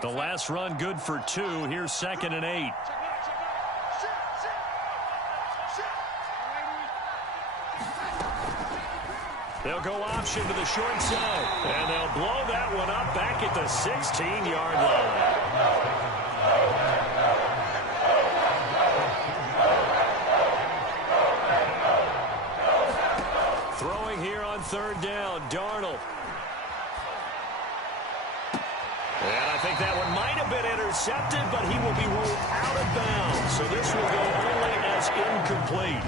The last run good for 2. Here's 2nd and 8. They'll go option to the short side. And they'll blow that one up back at the 16-yard line. Throwing here on 3rd down, Darnold. And I think that one might have been intercepted, but he will be ruled out of bounds. So this will go only as incomplete.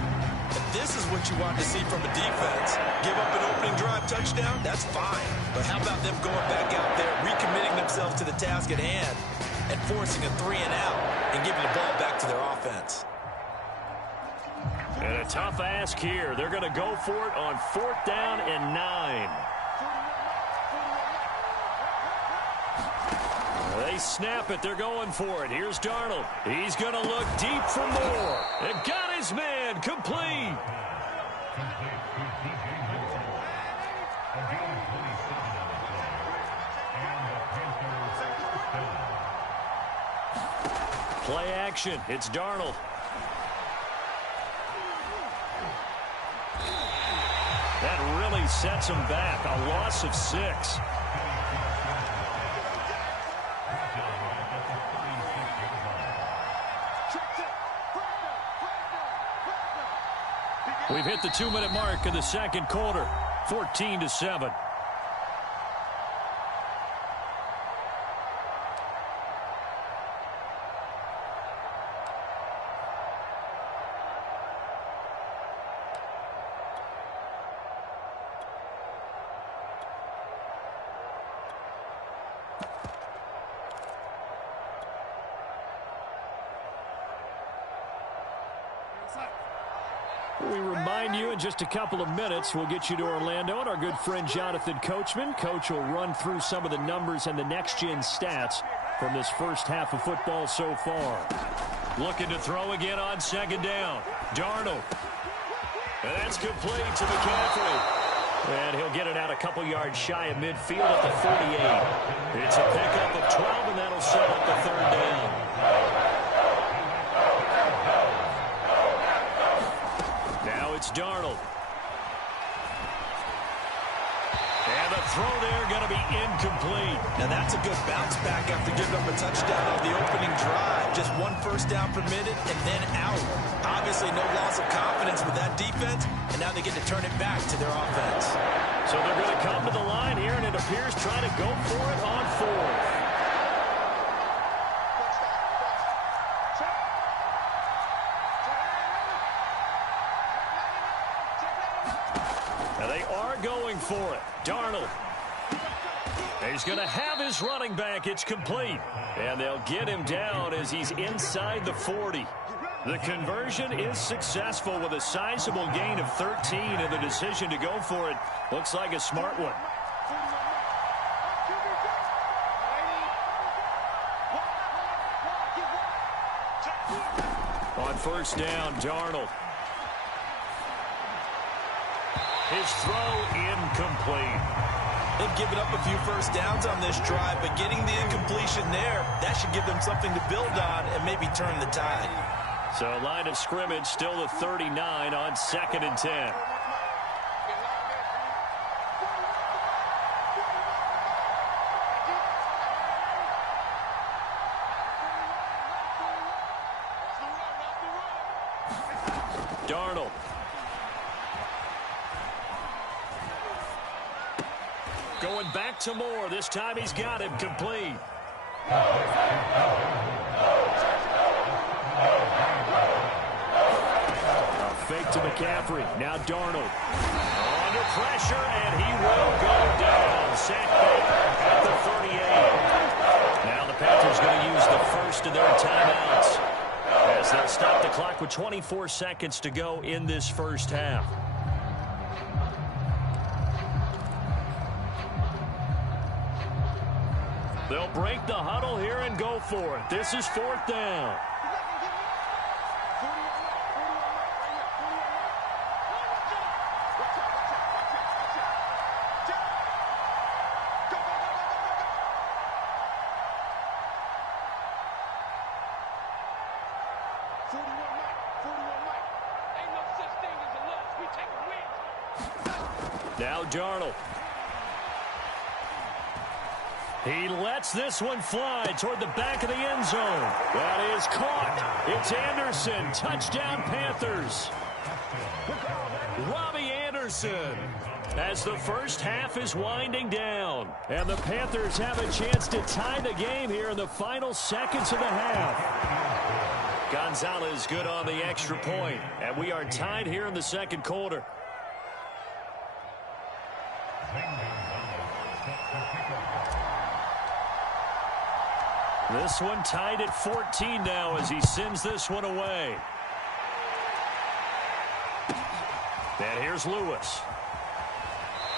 This is what you want to see from a defense. Give up an opening drive touchdown, that's fine. But how about them going back out there, recommitting themselves to the task at hand, and forcing a 3 and out, and giving the ball back to their offense. And a tough ask here. They're going to go for it on 4th down and 9. They snap it. They're going for it. Here's Darnold. He's going to look deep for more. And got his man complete. Play action. It's Darnold. That really sets him back. A loss of 6. We've hit the 2-minute mark of the 2nd quarter. 14-7. We remind you in just a couple of minutes, we'll get you to Orlando and our good friend Jonathan Coachman. Coach will run through some of the numbers and the next-gen stats from this first half of football so far. Looking to throw again on 2nd down. Darnold. And that's complete to McCaffrey. And he'll get it out a couple yards shy of midfield at the 48. It's a pickup of 12, and that'll set up the 3rd down. It's Darnold. And the throw there going to be incomplete. Now that's a good bounce back after giving up a touchdown on the opening drive. Just 1 first down permitted and then out. Obviously no loss of confidence with that defense, and now they get to turn it back to their offense. So they're going to come to the line here, and it appears trying to go for it on 4th. Going for it. Darnold. He's going to have his running back. It's complete. And they'll get him down as he's inside the 40. The conversion is successful with a sizable gain of 13, and the decision to go for it looks like a smart one. On 1st down, Darnold. His throw incomplete. They've given up a few first downs on this drive, but getting the incompletion there, that should give them something to build on and maybe turn the tide. So line of scrimmage still the 39 on 2nd and 10. Darnold. Going back to Moore. This time he's got him complete. A fake to McCaffrey. Now Darnold. Under pressure, and he will go down. Sacked back at the 38. Now the Panthers going to use the first of their timeouts as they'll stop the clock with 24 seconds to go in this first half. They'll break the huddle here and go for it. This is 4th down. Now Darnold. He lets this one fly toward the back of the end zone. That is caught. It's Anderson. Touchdown, Panthers. Robbie Anderson. As the first half is winding down. And the Panthers have a chance to tie the game here in the final seconds of the half. Gonzalez good on the extra point. And we are tied here in the second quarter. This one tied at 14 now as he sends this one away. And here's Lewis.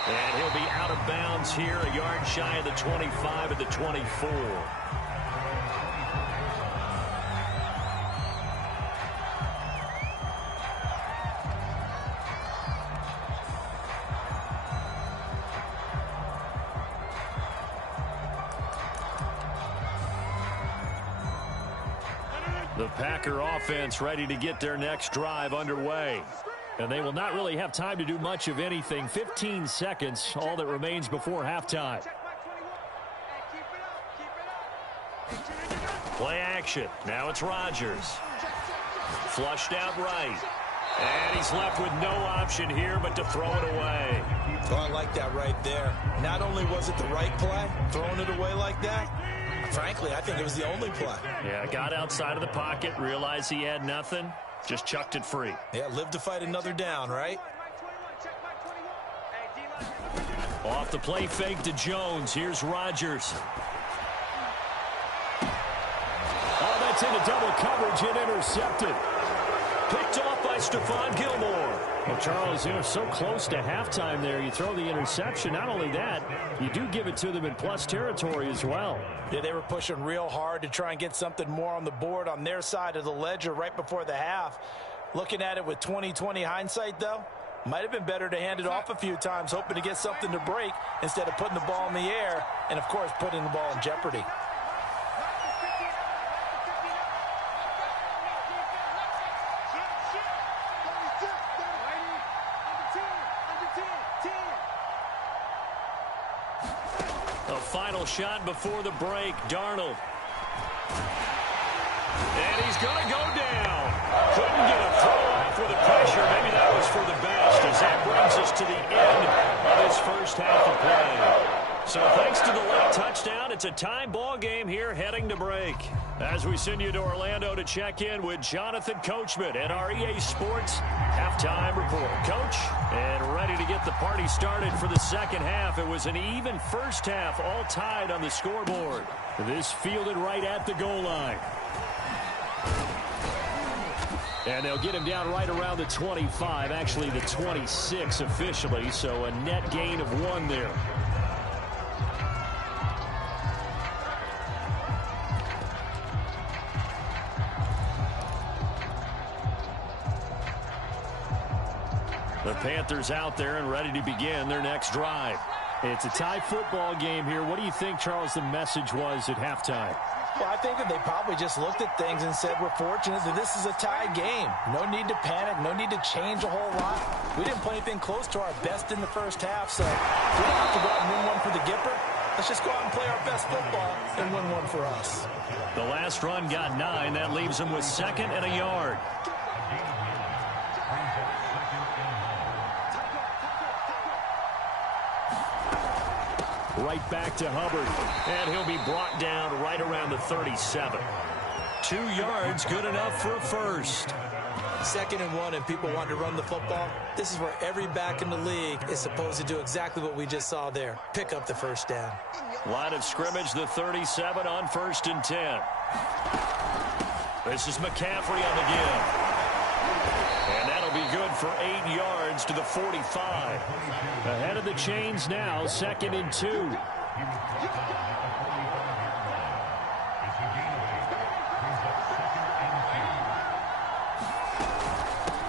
And he'll be out of bounds here, a yard shy of the 25 at the 24. The Packer offense ready to get their next drive underway. And they will not really have time to do much of anything. 15 seconds, all that remains before halftime. Play action. Now it's Rodgers. Flushed out right. And he's left with no option here but to throw it away. Oh, I like that right there. Not only was it the right play, throwing it away like that, frankly, I think it was the only play. Yeah, got outside of the pocket, realized he had nothing, just chucked it free. Yeah, live to fight another down, right? Off the play fake to Jones. Here's Rodgers. Oh, that's into double coverage and intercepted. Picked off by Stephon Gilmore. Well, Charles, you're so close to halftime there. You throw the interception. Not only that, you do give it to them in plus territory as well. Yeah, they were pushing real hard to try and get something more on the board on their side of the ledger right before the half. Looking at it with 20/20 hindsight, though, might have been better to hand it off a few times, hoping to get something to break instead of putting the ball in the air and, of course, putting the ball in jeopardy. Final shot before the break, Darnold. And he's going to go down. Couldn't get a throw off with the pressure. Maybe that was for the best, as that brings us to the end of this first half of play. So thanks to the late touchdown, it's a tie ball game here heading to break. As we send you to Orlando to check in with Jonathan Coachman and our EA Sports halftime report. Coach, and ready to get the party started for the second half. It was an even first half, all tied on the scoreboard. This fielded right at the goal line. And they'll get him down right around the 25, actually the 26 officially, so a net gain of 1 there. The Panthers out there and ready to begin their next drive. It's a tie football game here. What do you think, Charles, the message was at halftime? Well, I think that they probably just looked at things and said, we're fortunate that this is a tie game. No need to panic. No need to change a whole lot. We didn't play anything close to our best in the first half, so we don't have to go out and win one for the Gipper. Let's just go out and play our best football and win one for us. The last run got 9. That leaves them with 2nd and a yard. Right back to Hubbard, and he'll be brought down right around the 37. 2 yards, good enough for a first. 2nd and 1, and people want to run the football. This is where every back in the league is supposed to do exactly what we just saw there. Pick up the first down. Line of scrimmage, the 37 on 1st and 10. This is McCaffrey on the give. And that'll be good for 8 yards to the 45. Ahead of the chains now, 2nd and 2.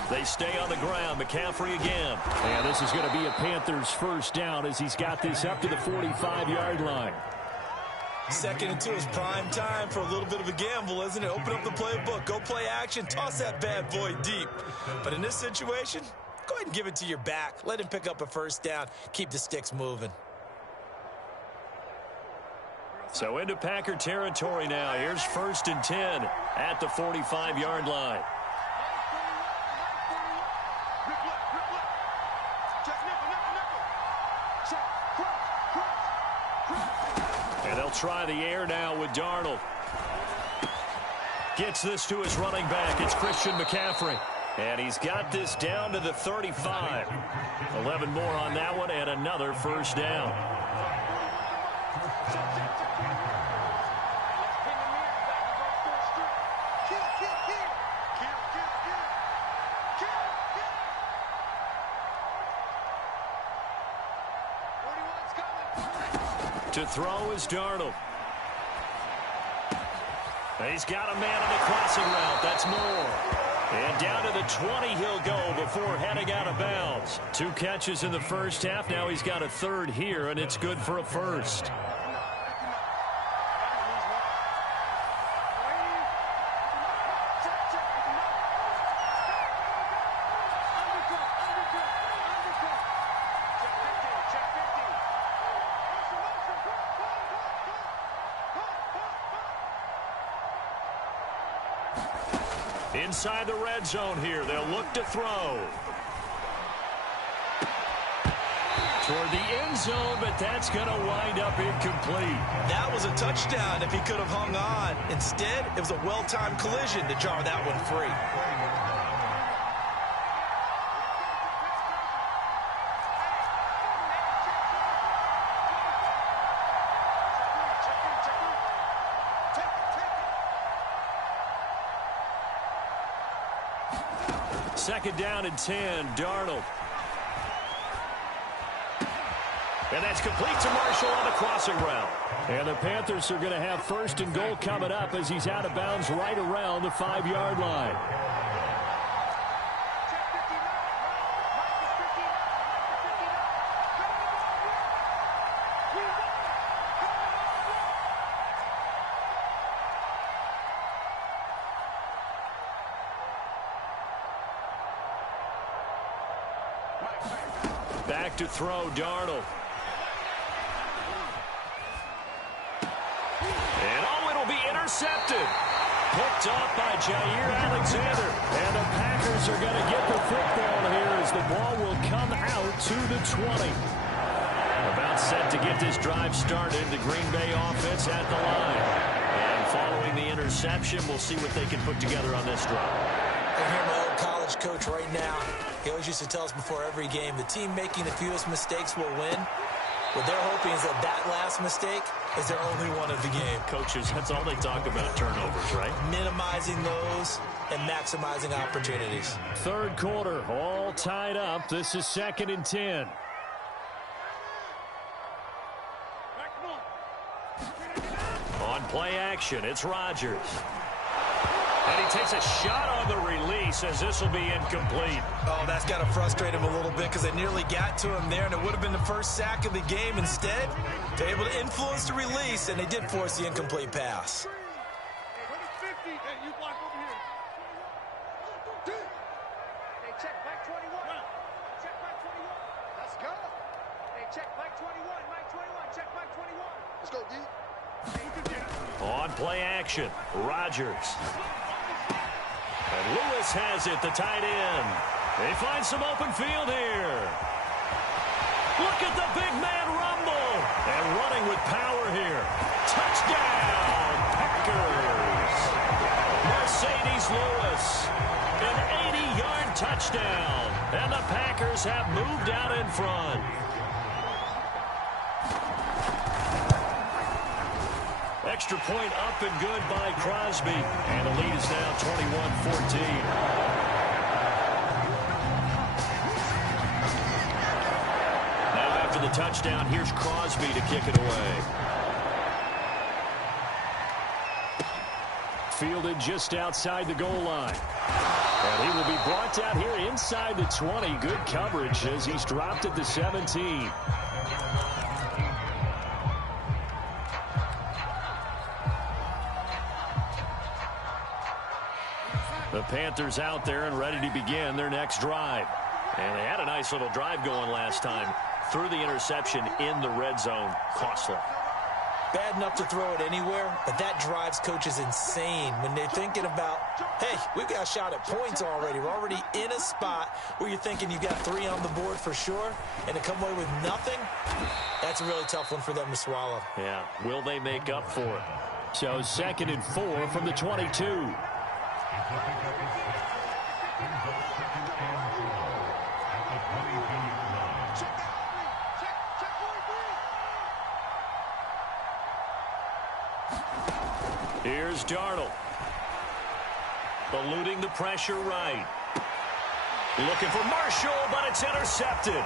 They stay on the ground. McCaffrey again. And this is going to be a Panthers first down as he's got this up to the 45-yard line. 2nd and 2 is prime time for a little bit of a gamble, isn't it? Open up the playbook, go play action, toss that bad boy deep. But in this situation, go ahead and give it to your back. Let him pick up a first down. Keep the sticks moving. So into Packer territory now. Here's 1st and 10 at the 45-yard line. And they'll try the air now with Darnold. Gets this to his running back. It's Christian McCaffrey. And he's got this down to the 35. 11 more on that one and another first down. To throw is Darnold. He's got a man on the crossing route. That's Moore. And down to the 20 he'll go before heading out of bounds. 2 catches in the first half. Now he's got a third here, and it's good for a first. Inside the red zone here. They'll look to throw. Toward the end zone, but that's going to wind up incomplete. That was a touchdown if he could have hung on. Instead, it was a well-timed collision to jar that one free. Second down and 10, Darnold. And that's complete to Marshall on the crossing route. And the Panthers are going to have 1st and goal coming up as he's out of bounds right around the 5-yard line. Back to throw, Darnold. And it'll be intercepted. Picked off by Jair Alexander. And the Packers are going to get the football here as the ball will come out to the 20. About set to get this drive started. The Green Bay offense at the line. And following the interception, we'll see what they can put together on this drive. I hear my old college coach right now. He always used to tell us before every game, the team making the fewest mistakes will win. What they're hoping is that that last mistake is their only one of the game. Coaches, that's all they talk about, turnovers, right? Minimizing those and maximizing opportunities. Third quarter, all tied up. This is 2nd and 10. On play action, it's Rodgers. And he takes a shot on the release as this will be incomplete. Oh, that's got to frustrate him a little bit because they nearly got to him there, and it would have been the first sack of the game. Instead, they're able to influence the release, and they did force the incomplete pass. Check back 21. Check back 21. Let's go. Hey, check back 21. Mike 21. Check back 21. Let's go, D. On play action, Rodgers. And Lewis has it, the tight end. They find some open field here. Look at the big man rumble. And running with power here. Touchdown, Packers. Mercedes Lewis. An 80-yard touchdown. And the Packers have moved out in front. Extra point up and good by Crosby. And the lead is now 21-14. Now after the touchdown, here's Crosby to kick it away. Fielded just outside the goal line. And he will be brought down here inside the 20. Good coverage as he's dropped at the 17. The Panthers out there and ready to begin their next drive. And they had a nice little drive going last time. Threw the interception in the red zone. Costly. Bad enough to throw it anywhere, but that drives coaches insane when they're thinking about, hey, we've got a shot at points already. We're already in a spot where you're thinking you've got 3 on the board for sure, and to come away with nothing, that's a really tough one for them to swallow. Yeah, will they make up for it? So 2nd and 4 from the 22. Here's Darnold. Eluding the pressure right. Looking for Marshall, but it's intercepted.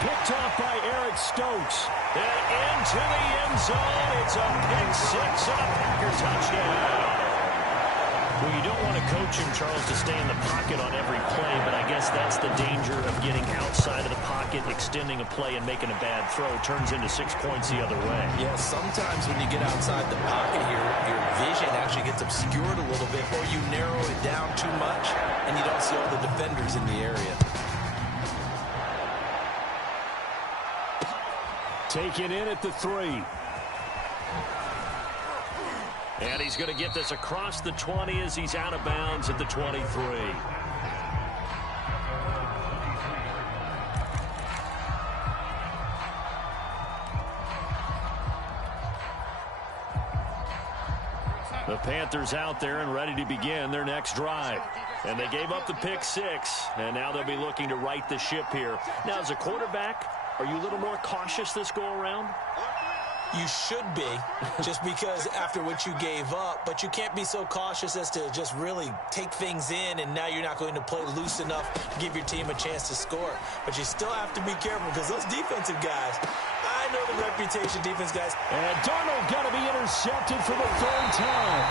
Picked off by Eric Stokes. And into the end zone. It's a pick 6 and a Packer touchdown. Well, you don't want to coach him, Charles, to stay in the pocket on every play, but I guess that's the danger of getting outside of the pocket, extending a play, and making a bad throw. Turns into 6 points the other way. Yeah, sometimes when you get outside the pocket here, your vision actually gets obscured a little bit, or you narrow it down too much, and you don't see all the defenders in the area. Taken in at the 3. And he's going to get this across the 20 as he's out of bounds at the 23. The Panthers out there and ready to begin their next drive. And they gave up the pick 6, and now they'll be looking to right the ship here. Now, as a quarterback, are you a little more cautious this go-around? You should be, just because after what you gave up, but you can't be so cautious as to just really take things in, and now you're not going to play loose enough to give your team a chance to score. But you still have to be careful because those defensive guys, I know the reputation of defense guys. And Darnold got to be intercepted for the 3rd time.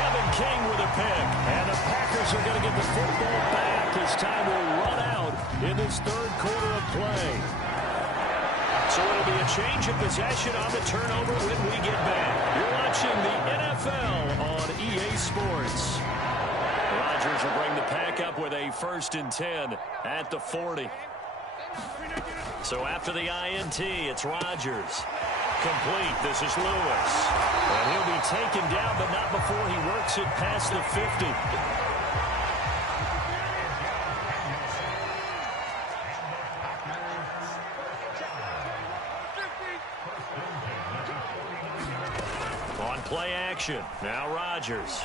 Kevin King with a pick, and the Packers are going to get the football back as time will run out in this 3rd quarter of play. So it'll be a change of possession on the turnover when we get back. You're watching the NFL on EA Sports. Rodgers will bring the pack up with a 1st and 10 at the 40. So after the INT, it's Rodgers. Complete. This is Lewis. And he'll be taken down, but not before he works it past the 50. Play action. Now Rodgers.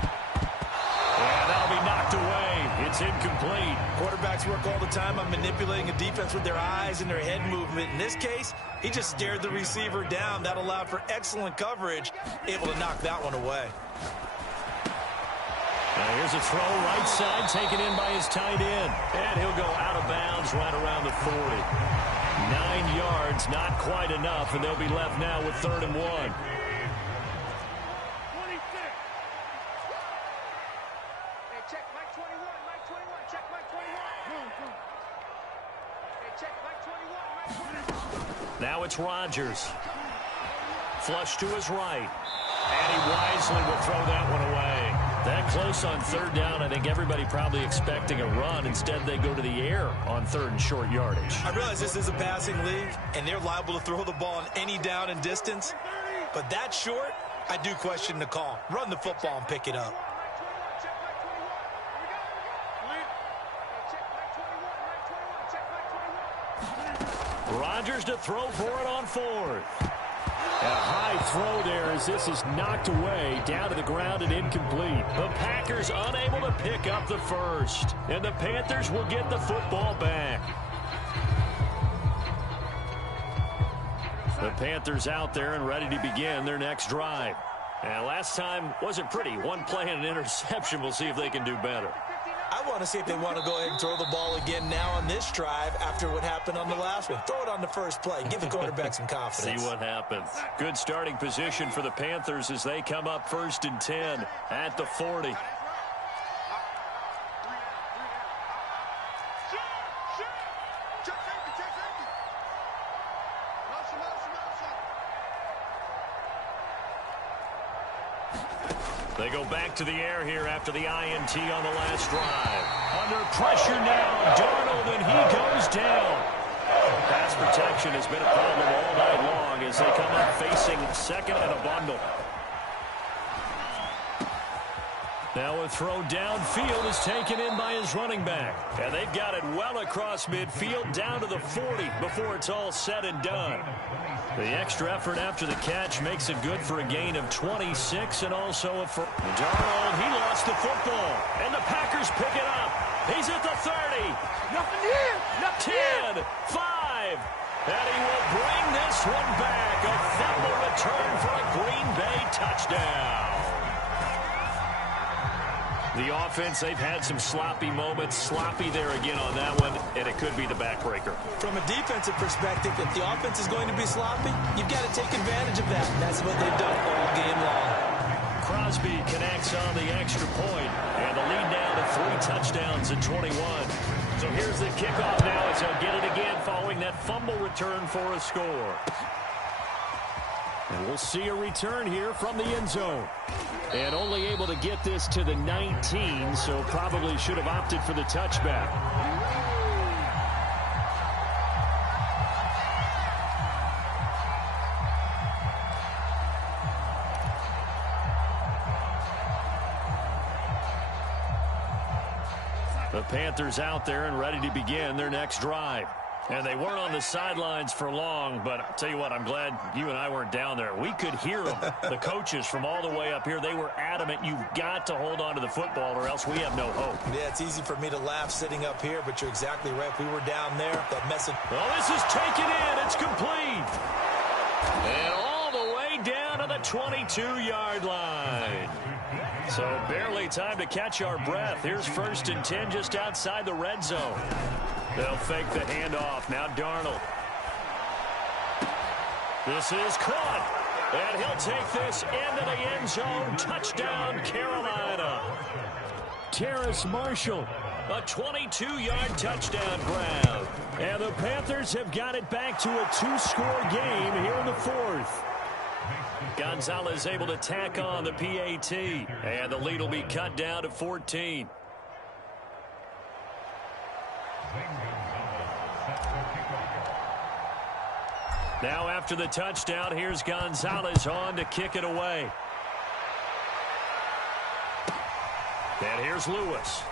And that'll be knocked away. It's incomplete. Quarterbacks work all the time on manipulating a defense with their eyes and their head movement. In this case, he just stared the receiver down. That allowed for excellent coverage. Able to knock that one away. Now here's a throw right side taken in by his tight end. And he'll go out of bounds right around the 40. 9 yards, not quite enough, and they'll be left now with 3rd and 1. Now it's Rodgers. Flush to his right. And he wisely will throw that one away. That close on 3rd down, I think everybody probably expecting a run. Instead, they go to the air on 3rd and short yardage. I realize this is a passing league, and they're liable to throw the ball on any down and distance. But that short, I do question the call. Run the football and pick it up. Rodgers to throw for it on 4th. A high throw there as this is knocked away, down to the ground and incomplete. The Packers unable to pick up the 1st. And the Panthers will get the football back. The Panthers out there and ready to begin their next drive. And last time wasn't pretty. 1 play and an interception. We'll see if they can do better. I want to see if they want to go ahead and throw the ball again now on this drive after what happened on the last one. Throw it on the first play. Give the quarterback some confidence. See what happens. Good starting position for the Panthers as they come up 1st and 10 at the 40. They go back to the air here after the INT on the last drive. Under pressure now, Darnold, and he goes down. Pass protection has been a problem all night long as they come up facing second and a bundle. Now a throw downfield is taken in by his running back. And they've got it well across midfield down to the 40 before it's all said and done. The extra effort after the catch makes it good for a gain of 26 and also a Darnold, he lost the football. And the Packers pick it up. He's at the 30. Nothing here. Nothing 10, 5. And he will bring this one back. A fumble return for a Green Bay touchdown. The offense, they've had some sloppy moments. Sloppy there again on that one, and it could be the backbreaker. From a defensive perspective, if the offense is going to be sloppy, you've got to take advantage of that. That's what they've done all game long. Crosby connects on the extra point, and the lead now to 3 touchdowns at 21. So here's the kickoff now as he'll get it again following that fumble return for a score. And we'll see a return here from the end zone. And only able to get this to the 19, so probably should have opted for the touchback. The Panthers out there and ready to begin their next drive. And they weren't on the sidelines for long, but I'll tell you what, I'm glad you and I weren't down there. We could hear them, the coaches from all the way up here. They were adamant, you've got to hold on to the football or else we have no hope. Yeah, it's easy for me to laugh sitting up here, but you're exactly right. If we were down there, that message. Well, this is taken in. It's complete. And all the way down to the 22-yard line. So barely time to catch our breath. Here's 1st and 10 just outside the red zone. They'll fake the handoff. Now Darnold. This is caught. And he'll take this into the end zone. Touchdown, Carolina. Terrace Marshall. A 22-yard touchdown grab. And the Panthers have got it back to a 2-score game here in the 4th. Gonzalez able to tack on the PAT. And the lead will be cut down to 14. Now after the touchdown, here's Gonzalez on to kick it away. And here's Lewis.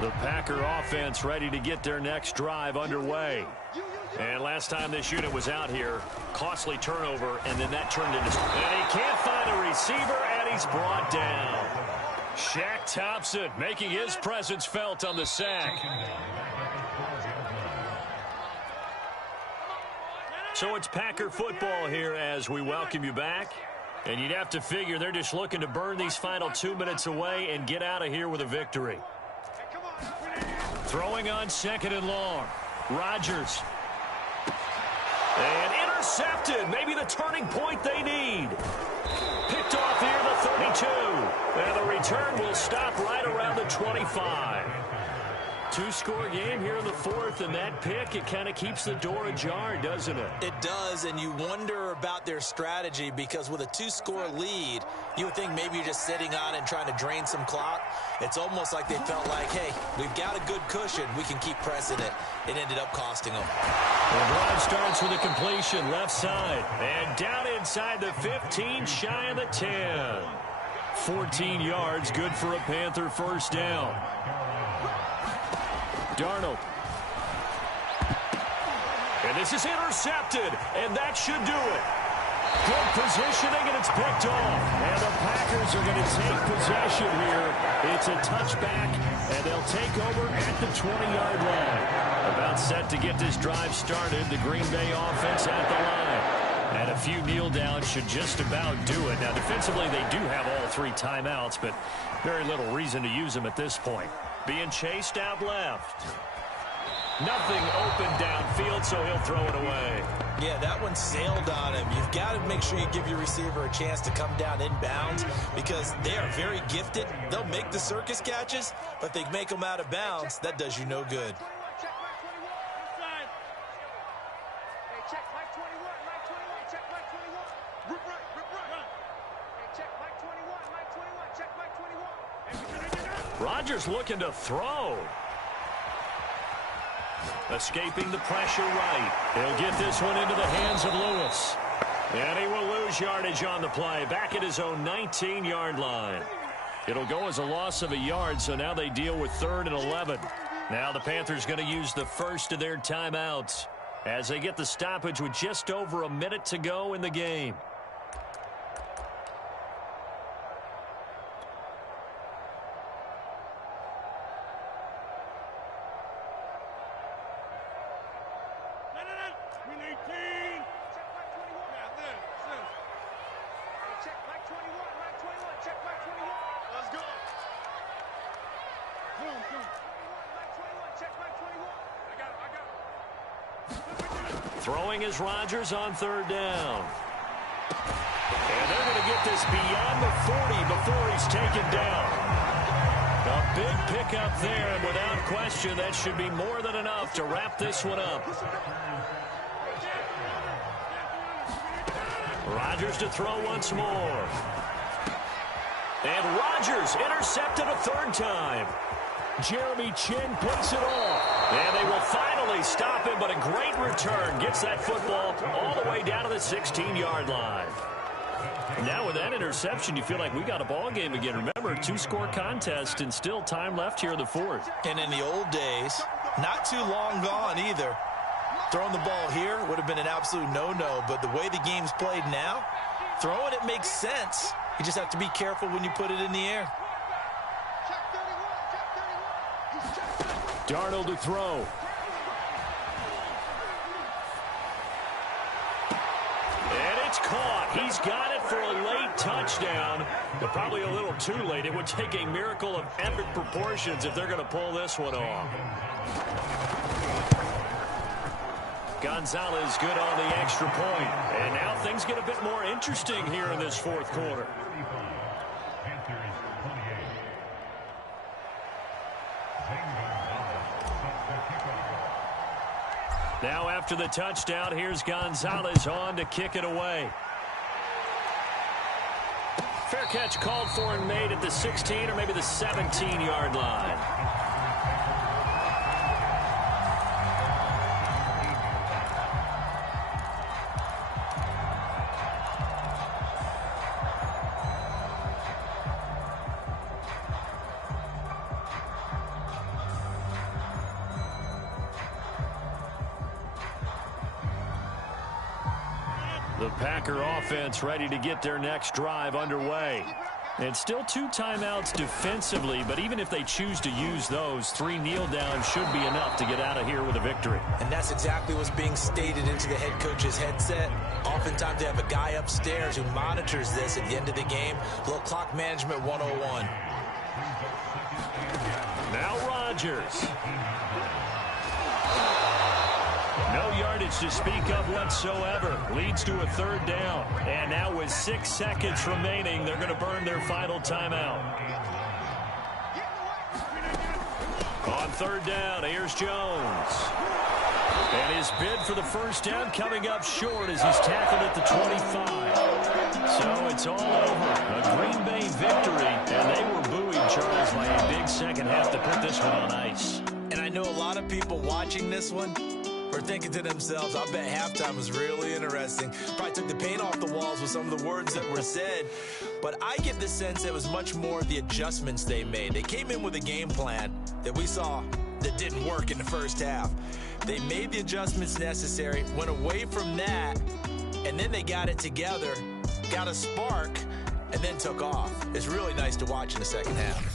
The Packer offense ready to get their next drive underway. And last time this unit was out here, costly turnover, and then that turned into... And he can't find a receiver, and he's brought down. Shaq Thompson making his presence felt on the sack. So it's Packer football here as we welcome you back. And you'd have to figure they're just looking to burn these final 2 minutes away and get out of here with a victory. Throwing on 2nd and long. Rodgers. And intercepted. Maybe the turning point they need. Picked off here the 32. And the return will stop right around the 25. 2-score game here in the 4th, and that pick, it kind of keeps the door ajar, doesn't it? It does, and you wonder about their strategy because with a 2-score lead, you would think maybe you're just sitting on and trying to drain some clock. It's almost like they felt like, hey, we've got a good cushion. We can keep pressing it. It ended up costing them. The drive starts with a completion left side. And down inside the 15, shy of the 10. 14 yards, good for a Panther first down. Darnold. And this is intercepted, and that should do it. Good positioning, and it's picked off. And the Packers are going to take possession here. It's a touchback, and they'll take over at the 20-yard line. About set to get this drive started, the Green Bay offense at the line. And a few kneel downs should just about do it. Now, defensively, they do have all 3 timeouts, but very little reason to use them at this point. Being chased out left. Nothing open downfield, so he'll throw it away. Yeah, that one sailed on him. You've got to make sure you give your receiver a chance to come down inbounds because they are very gifted. They'll make the circus catches, but if they make them out of bounds, that does you no good. Rodgers looking to throw. Escaping the pressure right. He'll get this one into the hands of Lewis. And he will lose yardage on the play. Back at his own 19-yard line. It'll go as a loss of a yard, so now they deal with 3rd and 11. Now the Panthers going to use the first of their timeouts as they get the stoppage with just over a minute to go in the game. Throwing is Rodgers on 3rd down. And they're going to get this beyond the 40 before he's taken down. A big pickup there, and without question, that should be more than enough to wrap this one up. Rodgers to throw once more. And Rodgers intercepted a 3rd time. Jeremy Chin puts it off. And they will finally stop him, but a great return gets that football all the way down to the 16-yard line. Now with that interception, you feel like we got a ball game again. Remember, 2-score contest and still time left here in the 4th. And in the old days, not too long gone either. Throwing the ball here would have been an absolute no-no, but the way the game's played now, throwing it makes sense. You just have to be careful when you put it in the air. Darnold to throw. And it's caught. He's got it for a late touchdown, but probably a little too late. It would take a miracle of epic proportions if they're going to pull this one off. Gonzalez good on the extra point. And now things get a bit more interesting here in this 4th quarter. Now after the touchdown, here's Gonzalez on to kick it away. Fair catch called for and made at the 16 or maybe the 17-yard line. The Packer offense ready to get their next drive underway. And still 2 timeouts defensively, but even if they choose to use those, 3 kneel downs should be enough to get out of here with a victory. And that's exactly what's being stated into the head coach's headset. Oftentimes they have a guy upstairs who monitors this at the end of the game. A little clock management 101. Now Rodgers. No yardage to speak of whatsoever. Leads to a 3rd down. And now with 6 seconds remaining, they're going to burn their final timeout. On 3rd down, here's Jones. And his bid for the 1st down coming up short as he's tackled at the 25. So it's all over. A Green Bay victory. And they were buoyed, Charles, by a big second half to put this one on ice. And I know a lot of people watching this one are thinking to themselves, I bet halftime was really interesting. Probably took the paint off the walls with some of the words that were said. But I get the sense it was much more the adjustments they made. They came in with a game plan that we saw that didn't work in the 1st half. They made the adjustments necessary, went away from that, and then they got it together, got a spark, and then took off. It's really nice to watch in the 2nd half.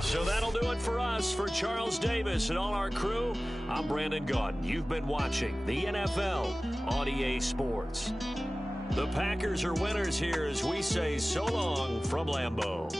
So that'll do it for us. For Charles Davis and all our crew, I'm Brandon Gaudin. You've been watching the NFL on EA Sports. The Packers are winners here as we say so long from Lambeau.